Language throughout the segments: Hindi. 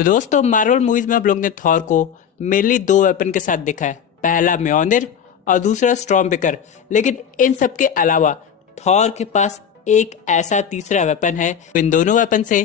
तो दोस्तों मार्वल मूवीज में आप लोग ने थॉर को मेनली दो वेपन के साथ देखा है। पहला म्योनिर और दूसरा स्टॉर्मबेकर। लेकिन इन सब के अलावा थॉर के पास एक ऐसा तीसरा वेपन है इन दोनों वेपन से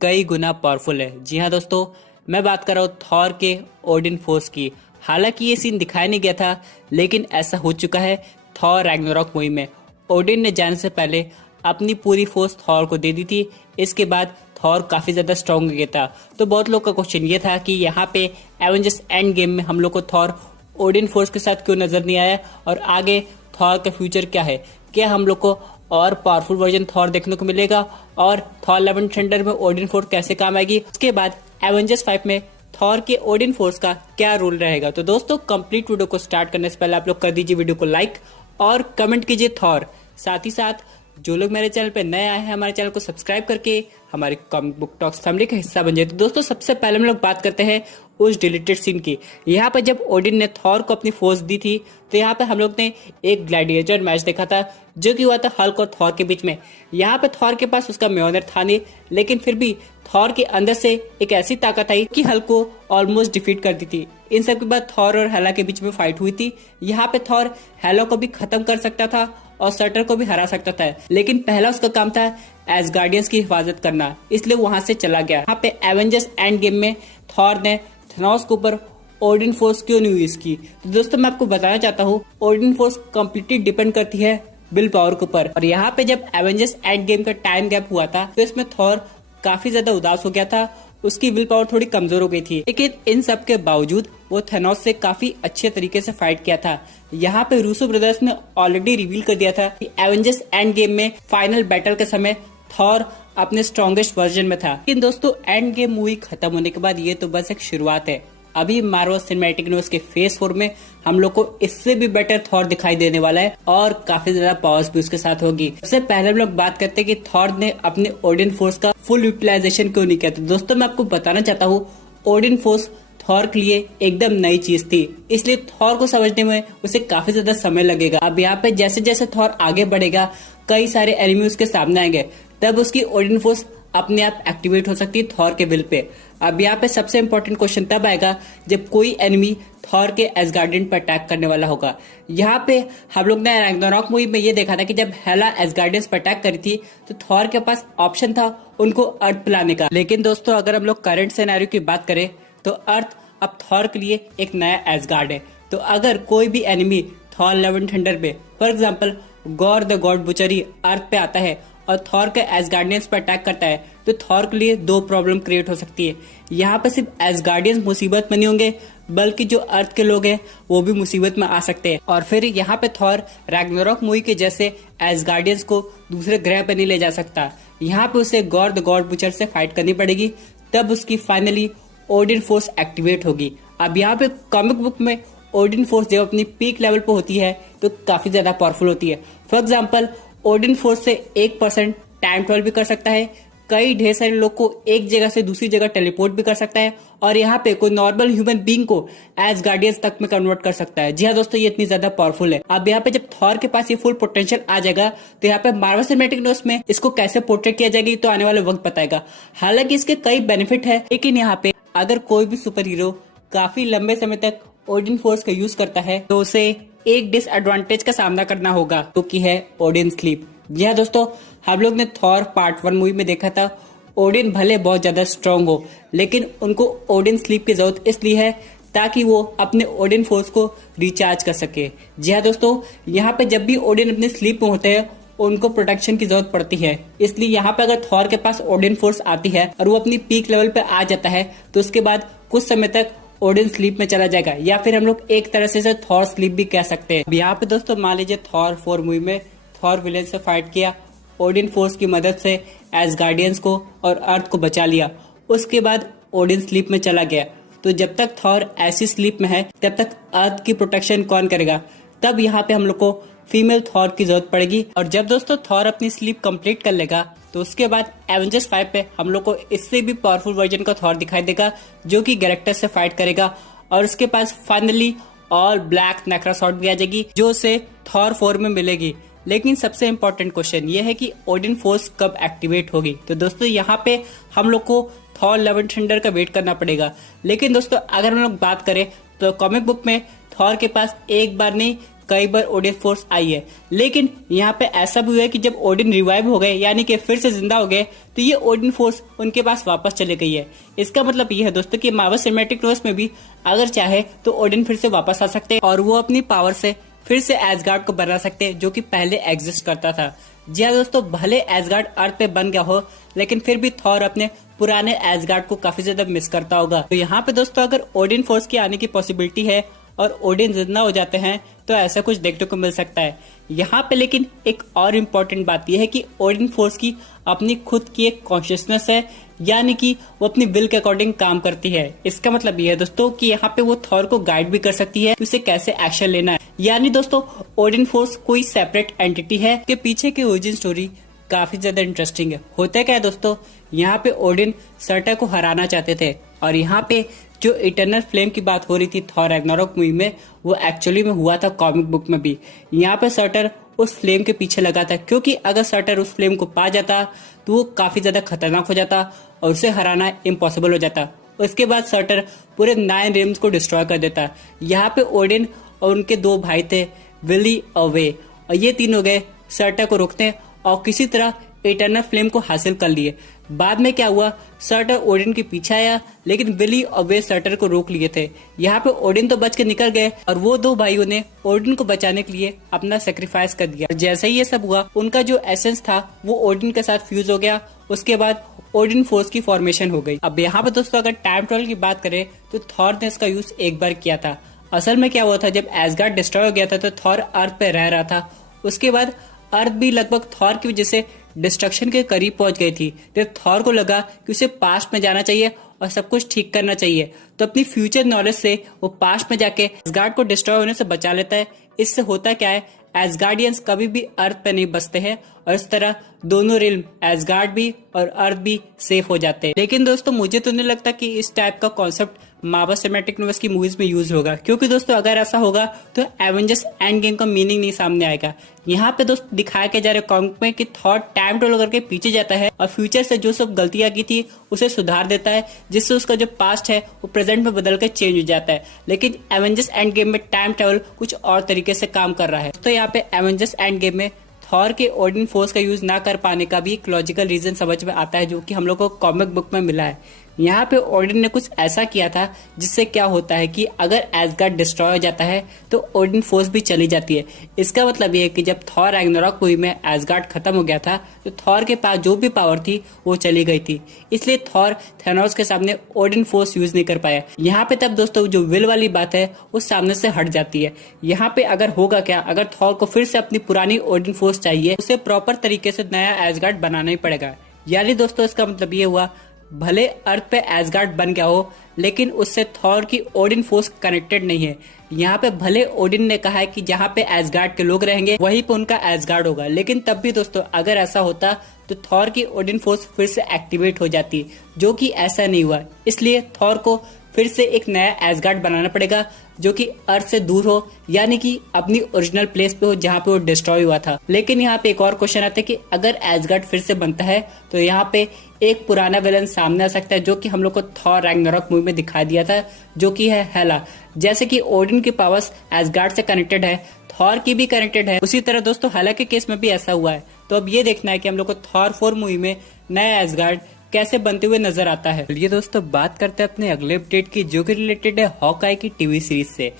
कई गुना पावरफुल है। जी हाँ दोस्तों, मैं बात कर रहा हूँ थॉर के ओडिन फोर्स की। हालांकि ये सीन दिखाया नहीं गया था, लेकिन ऐसा हो चुका है थॉर रैग्नारॉक मूवी में। ओडिन ने जाने से पहले अपनी पूरी फोर्स थॉर को दे दी थी। इसके बाद थॉर काफी ज्यादा स्ट्रॉन्ग हो गया था। तो बहुत लोग का क्वेश्चन ये था कि यहाँ पे एवेंजर्स एंड गेम में हम लोग को थॉर ओडिन फोर्स के साथ क्यों नजर नहीं आया, और आगे थॉर का फ्यूचर क्या है। क्या हम लोग को और पावरफुल वर्जन थॉर देखने को मिलेगा, और थॉर लव एंड थंडर में ओडिन फोर्स कैसे काम आएगी। उसके बाद एवेंजर्स 5 में थॉर के ओडिन फोर्स का क्या रोल रहेगा। तो दोस्तों कंप्लीट वीडियो को स्टार्ट करने से पहले आप लोग कर दीजिए वीडियो को लाइक और कमेंट कीजिए थॉर। साथ ही साथ जो लोग मेरे चैनल पे नए आए हैं, हमारे चैनल को सब्सक्राइब करके हमारे कॉमिक बुक टॉक्स फैमिली का हिस्सा बन जाए। तो दोस्तों सबसे पहले हम लोग बात करते हैं उस डिलीटेड सीन की। यहाँ पे जब ओडिन ने थॉर को अपनी फोर्स दी थी, तो यहाँ पे हम लोग ने एक ग्लैडिएटर मैच देखा था जो कि हुआ था हल्क और थॉर के बीच में। यहाँ पे थॉर के पास उसका म्योनिर था नहीं, लेकिन फिर भी थॉर के अंदर से एक ऐसी ताकत आई कि हल्क को ऑलमोस्ट डिफीट कर दी थी। इन सब के बाद थॉर और हेला के बीच में फाइट हुई थी। यहाँ पे थॉर हेला को भी खत्म कर सकता था और सटर को भी हरा सकता था, लेकिन पहला उसका काम था एसगार्डियंस की हिफाजत करना, इसलिए वहां से चला गया। यहाँ पे एवेंजर्स एंड गेम में थॉर ने थेनोस के ऊपर ओडिन फोर्स क्यों नहीं यूज की। तो दोस्तों मैं आपको बताना चाहता हूँ, ओडिन फोर्स कम्प्लीटली डिपेंड करती है विल पावर के ऊपर। और यहाँ पे जब एवेंजर्स एंड गेम का टाइम गैप हुआ था, तो इसमें थॉर काफी ज्यादा उदास हो गया था, उसकी विल पावर थोड़ी कमजोर हो गई थी। लेकिन इन सब के बावजूद वो थेनोस से काफी अच्छे तरीके से फाइट किया था। यहाँ पे रूसो ब्रदर्स ने ऑलरेडी रिवील कर दिया था कि एवेंजर्स एंड गेम में फाइनल बैटल के समय थॉर अपने स्ट्रॉन्गेस्ट वर्जन में था। लेकिन दोस्तों एंड गेम मूवी खत्म होने के बाद ये तो बस एक शुरुआत है। अभी मार्वल सिनेमैटिक यूनिवर्स के फेज 4 में हम लोग को इससे भी बेटर थॉर दिखाई देने वाला है, और काफी ज्यादा पावर्स भी उसके साथ होगी। सबसे पहले हम लोग बात करते हैं कि थॉर ने अपने ओडिन फोर्स का फुल यूटिलाइजेशन क्यों नहीं किया। तो दोस्तों मैं आपको बताना चाहता हूँ, ओडिन फोर्स थॉर के लिए एकदम नई चीज थी, इसलिए थॉर को समझने में उसे काफी ज्यादा समय लगेगा। अब यहाँ पे जैसे जैसे थॉर आगे बढ़ेगा, कई सारे एनिमी उसके सामने आएंगे, तब उसकी ओडिन फोर्स अपने आप एक्टिवेट हो सकती है थॉर के विल पे। अब यहाँ पे सबसे इम्पोर्टेंट क्वेश्चन तब आएगा जब कोई एनिमी थॉर के एसगार्डियन पर अटैक करने वाला होगा। यहाँ पे हम लोग ने रैग्नारॉक मूवी में ये देखा था कि जब हेला एसगार्डियंस पर अटैक करी थी, तो थॉर के पास ऑप्शन था उनको अर्थ पिलाने का। लेकिन दोस्तों अगर हम लोग करंट सिनेरियो की बात करें, तो अर्थ अब थॉर के लिए एक नया एसगार्ड है। तो अगर कोई भी enemy Thor love and thunder पे, for example god the god butchery earth पे आता है और थॉर के एसगार्डियंस पर अटैक करता है, तो थॉर के लिए दो प्रॉब्लम क्रिएट हो सकती है। यहाँ पे सिर्फ एसगार्डियंस मुसीबत में नहीं होंगे, बल्कि जो अर्थ के लोग हैं वो भी मुसीबत में आ सकते हैं। और फिर यहाँ पे थॉर रैग्नारॉक मूवी के जैसे एसगार्डियंस को दूसरे ग्रह पे नहीं ले जा सकता। यहाँ पे उसे गॉड द गॉड बुचर से फाइट करनी पड़ेगी, तब उसकी फाइनली ओडिन फोर्स एक्टिवेट होगी। अब यहाँ पे कॉमिक बुक में ओडिन फोर्स जब अपनी पीक लेवल पे होती है तो काफी ज्यादा पावरफुल होती है। फॉर एग्जाम्पल ओडिन फोर्स से 1% टाइम ट्रेवल भी कर सकता है, कई ढेर सारे लोग को एक जगह से दूसरी जगह टेलीपोर्ट भी कर सकता है, और यहाँ पे कोई नॉर्मल ह्यूमन बीइंग को एज गार्डियंस तक में कन्वर्ट कर सकता है। जी हाँ दोस्तों, ये इतनी ज्यादा पावरफुल है। अब यहाँ पे जब थॉर के पास ये फुल पोटेंशियल आ जाएगा, तो यहाँ पे मार्वल सिनेमैटिक यूनिवर्स में इसको कैसे पोर्ट्रेट किया जाएगा तो आने वाले वक्त बताएगा। हालांकि इसके कई बेनिफिट है, लेकिन यहाँ पे अगर कोई भी सुपर हीरो काफी लंबे समय तक ओडिन फोर्स का यूज करता है, तो उसे एक डिसएडवांटेज का सामना करना होगा, तो की है ओडिन स्लीप। जी हाँ दोस्तों, हम लोग ने थॉर पार्ट 1 मूवी में देखा था, ओडिन भले बहुत ज्यादा स्ट्रांग हो, लेकिन उनको ओडिन स्लीप की जरूरत इसलिए है ताकि वो अपने ओडिन फोर्स को रिचार्ज कर सके। जी हाँ दोस्तों, यहाँ पे जब भी ओडिन अपने स्लीप में होते हैं, उनको प्रोटेक्शन की जरूरत पड़ती है। इसलिए यहाँ पे अगर थॉर के पास ओडिन फोर्स आती है और वो अपनी पीक लेवल पे आ जाता है, तो उसके बाद कुछ समय तक ओडिन स्लीप में चला जाएगा, या फिर हम लोग एक तरह से थॉर स्लीप भी कह सकते हैं। यहाँ पे दोस्तों मान लीजिए थॉर 4 मूवी में थॉर विलेन से फाइट किया, ओडिन फोर्स की मदद से एसगार्डियंस को और अर्थ को बचा लिया, उसके बाद ओडिन स्लीप में चला गया। तो जब तक थॉर ऐसी स्लीप में है, तब तक अर्थ की प्रोटेक्शन कौन करेगा। तब यहाँ पे हम लोग को फीमेल थॉर की जरूरत पड़ेगी। और जब दोस्तों थॉर अपनी स्लीप कंप्लीट कर लेगा, तो उसके बाद एवेंजर्स 5 पे हम लोग को इससे भी पावरफुल वर्जन का थॉर दिखाई देगा, जो कि गैलेक्टस से फाइट करेगा, और उसके पास फाइनली ऑल ब्लैक नेक्रासॉर्ड भी आ जाएगी, जो उसे थॉर 4 में मिलेगी। लेकिन सबसे इम्पोर्टेंट क्वेश्चन ये है कि ओडिन फोर्स कब एक्टिवेट होगी। तो दोस्तों यहाँ पे हम लोग को थॉर लव एंड थंडर का वेट करना पड़ेगा। लेकिन दोस्तों अगर हम लोग बात करें तो कॉमिक बुक में थॉर के पास एक बार नहीं कई बार ओडिन फोर्स आई है। लेकिन यहाँ पे ऐसा भी हुआ है कि जब ओडिन रिवाइव हो गए यानी कि फिर से जिंदा हो गए तो ये ओडिन फोर्स उनके पास वापस चले गई है। इसका मतलब ये है दोस्तों कि मार्वल सिनेमैटिक यूनिवर्स में भी अगर चाहे तो ओडिन फिर से वापस आ सकते हैं और वो अपनी पावर से फिर से एसगार्ड को बना सकते हैं जो कि पहले एग्जिस्ट करता था। जी हाँ दोस्तों, भले एसगार्ड अर्थ पे बन गया हो लेकिन फिर भी थॉर अपने पुराने एसगार्ड को काफी ज्यादा मिस करता होगा। तो यहाँ पे दोस्तों अगर ओडिन फोर्स की आने की पॉसिबिलिटी है और ओडिन जिंदा हो जाते हैं तो ऐसा कुछ देखने को मिल सकता है। यहाँ पे लेकिन एक और इम्पोर्टेंट बात यह है कि ओडिन फोर्स की अपनी खुद की एक कॉन्शियसनेस है, यानी कि वो अपनी विल के अकॉर्डिंग काम करती है। इसका मतलब ये है दोस्तों कि यहाँ पे वो थॉर को गाइड भी कर सकती है कि उसे कैसे एक्शन लेना है। यानी दोस्तों ओडिन फोर्स कोई सेपरेट एंटिटी है के पीछे की ओरिजिन स्टोरी काफी ज्यादा इंटरेस्टिंग है। होता क्या है दोस्तों, यहाँ पे ओडिन सर्टर को हराना चाहते थे और यहाँ पे जो इटर्नल फ्लेम की बात हो रही थी थॉर रैग्नारोक मूवी में वो एक्चुअली में हुआ था कॉमिक बुक में भी। यहाँ पे सर्टर उस फ्लेम के पीछे लगा था क्योंकि अगर सर्टर उस फ्लेम को पा जाता तो वो काफी ज्यादा खतरनाक हो जाता और उसे हराना इम्पॉसिबल हो जाता। उसके बाद सर्टर पूरे 9 रिम्स को डिस्ट्रॉय कर देता। यहाँ पे ओडिन और उनके 2 भाई थे विली और वे, और ये तीनों गए सर्टर को रोकते और किसी तरह इटर्नल फ्लेम को हासिल कर लिए। बाद में क्या हुआ, सर्टर ओडिन के पीछे आया लेकिन विली और वे सर्टर को रोक लिए थे। यहाँ पे ओडिन तो बच के निकल गए और वो 2 भाइयों ने ओडिन को बचाने के लिए अपना सेक्रीफाइस कर दिया। जैसे ही ये सब हुआ उनका जो एसेंस था वो ओडिन के साथ फ्यूज हो गया। उसके बाद ओडिन फोर्स की फॉर्मेशन हो गई। अब यहाँ पे दोस्तों अगर टाइम ट्रैवल की बात करें तो थॉर ने इसका यूज एक बार किया था। असल में क्या हुआ था, जब एसगार्ड डिस्ट्रॉय हो गया था तो थॉर अर्थ पे रह रहा था। उसके बाद अर्थ भी लगभग थॉर की वजह से डिस्ट्रक्शन के करीब पहुंच गई थी। जब थॉर को लगा कि उसे पास्ट में जाना चाहिए और सब कुछ ठीक करना चाहिए तो अपनी फ्यूचर नॉलेज से वो पास्ट में जाके एसगार्ड को डिस्ट्रॉय होने से बचा लेता है। इससे होता क्या है, एसगार्डियंस कभी भी अर्थ पे नहीं बसते हैं और इस तरह दोनों रिल्म एसगार्ड भी और अर्थ भी सेफ हो जाते हैं। लेकिन दोस्तों मुझे तो नहीं लगता कि इस टाइप का कॉन्सेप्ट मार्वल सिनेमैटिक यूनिवर्स की मूवीज में यूज होगा, क्योंकि दोस्तों अगर ऐसा होगा तो एवेंजर्स एंड गेम का मीनिंग नहीं सामने आएगा। यहाँ पे दोस्तों दिखाया के जा रहे कॉमिक में कि थॉर टाइम ट्रैवल करके पीछे जाता है और फ्यूचर से जो सब गलतियां की थी उसे सुधार देता है, जिससे उसका जो पास्ट है वो प्रेजेंट में बदल कर चेंज हो जाता है। लेकिन एवेंजर्स एंड गेम में टाइम ट्रैवल कुछ और तरीके से काम कर रहा है। तो यहाँ पे एवेंजर्स एंड गेम में थॉर के ओडिन फोर्स का यूज ना कर पाने का भी एक लॉजिकल रीजन समझ में आता है, जो कि हम लोग को कॉमिक बुक में मिला है। यहाँ पे ओडिन ने कुछ ऐसा किया था जिससे क्या होता है कि अगर एसगार्ड डिस्ट्रॉय हो जाता है तो ओडिन फोर्स भी चली जाती है। इसका मतलब ये है कि जब थॉर रैग्नारोक मूवी में एसगार्ड खत्म हो गया था तो थॉर के पास जो भी पावर थी वो चली गई थी, इसलिए थॉर थैनोस के सामने ओडिन फोर्स यूज नहीं कर पाया। यहाँ पे तब दोस्तों जो विल वाली बात है वो सामने से हट जाती है। यहाँ पे अगर होगा क्या, अगर थॉर को फिर से अपनी पुरानी ओडिन फोर्स चाहिए उसे प्रॉपर तरीके से नया एसगार्ड बनाना ही पड़ेगा। यानी दोस्तों इसका मतलब ये हुआ, भले अर्थ पे एसगार्ड बन गया हो लेकिन उससे थॉर की ओडिन फोर्स कनेक्टेड नहीं है। यहाँ पे भले ओडिन ने कहा है कि जहाँ पे एसगार्ड के लोग रहेंगे वहीं पे उनका एसगार्ड होगा, लेकिन तब भी दोस्तों अगर ऐसा होता तो थॉर की ओडिन फोर्स फिर से एक्टिवेट हो जाती, जो कि ऐसा नहीं हुआ। इसलिए थॉर को फिर से एक नया एसगार्ड बनाना पड़ेगा जो कि अर्थ से दूर हो, यानी कि अपनी ओरिजिनल प्लेस पे हो जहाँ पे वो डिस्ट्रॉय हुआ था। लेकिन यहाँ पे एक और क्वेश्चन आता है कि अगर एसगार्ड फिर से बनता है तो यहाँ पे एक पुराना विलन सामने आ सकता है जो कि हम लोग को थॉर रैग्नारोक मूवी में दिखा दिया था, जो कि है हेला। जैसे कि ओडिन की पावर्स एसगार्ड से कनेक्टेड है, थॉर की भी कनेक्टेड है, उसी तरह दोस्तों हेला के केस में भी ऐसा हुआ है। तो अब ये देखना है कि हम लोग को थॉर 4 मूवी में नया एसगार्ड कैसे बनते हुए नजर आता है। चलिए दोस्तों बात करते हैं अपने अगले अपडेट की, जो कि रिलेटेड है हॉकाई की टीवी सीरीज से।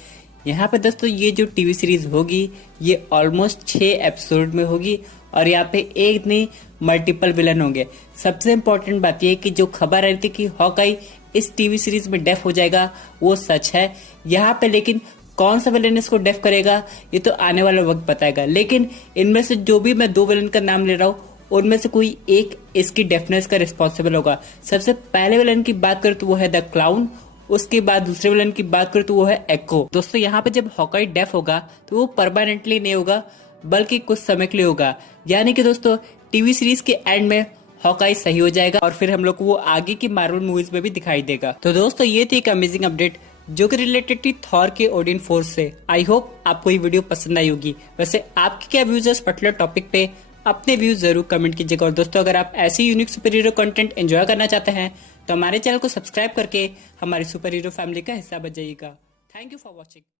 यहाँ पे दोस्तों ये जो टीवी सीरीज होगी ये ऑलमोस्ट 6 एपिसोड में होगी और यहाँ पे एक नहीं मल्टीपल विलन होंगे। सबसे इम्पोर्टेंट बात ये कि जो खबर आ रही थी कि हॉकाई इस टीवी सीरीज में डेफ हो जाएगा वो सच है। यहाँ पे लेकिन कौन सा विलन इसको डेफ करेगा ये तो आने वाला वक्त बताएगा। लेकिन इनमें से जो भी मैं 2 विलन का नाम ले रहा हूँ उनमें से कोई एक इसकी डेफनेस का रिस्पॉन्सिबल होगा। सबसे पहले विलन की बात करें तो वो है द क्लाउन, उसके बाद दूसरे विलन की बात करें तो वो है एको। दोस्तों यहाँ पे जब हॉकाई डेफ होगा तो वो परमानेंटली नहीं होगा बल्कि कुछ समय के लिए होगा, यानी कि दोस्तों टीवी सीरीज के एंड में हॉकाई सही हो जाएगा और फिर हम लोग को वो आगे की मार्वल मूवीज में भी दिखाई देगा। तो दोस्तों ये थी एक अमेजिंग अपडेट जो कि रिलेटेड थी थॉर के ओडिन फोर्स से। आई होप आपको ये वीडियो पसंद आई होगी। वैसे आपके क्या व्यूज है इस पर्टिकुलर टॉपिक पे अपने व्यूज जरूर कमेंट कीजिएगा। और दोस्तों अगर आप ऐसी unique super hero content enjoy करना चाहते हैं तो हमारे चैनल को सब्सक्राइब करके हमारी सुपर हीरो फैमिली का हिस्सा बन जाइएगा। Thank you for watching.